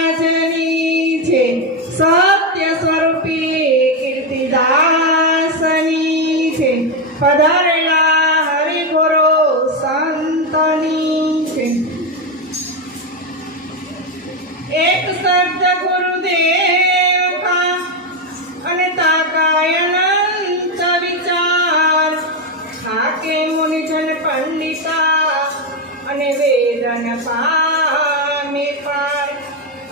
બ્રહ્મરાજની છે સત્ય સ્વરૂપી કીર્તિદાસની છે પધારેલા હરિગુરો સંતની છે એક શબ્દ ગુરુદેવ કા અને તાકાયનંત વિચાર. હાકે મુનિજન પંડિતા અને વેદન પા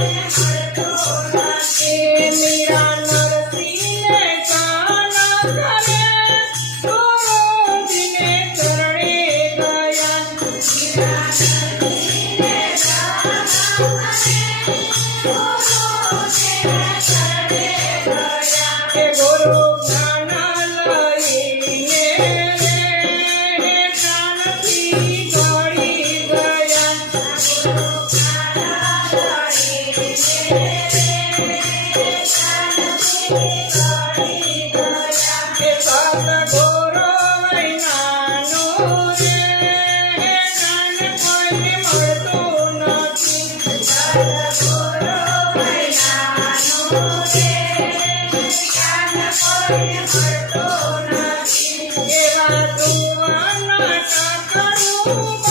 Yes. Oh,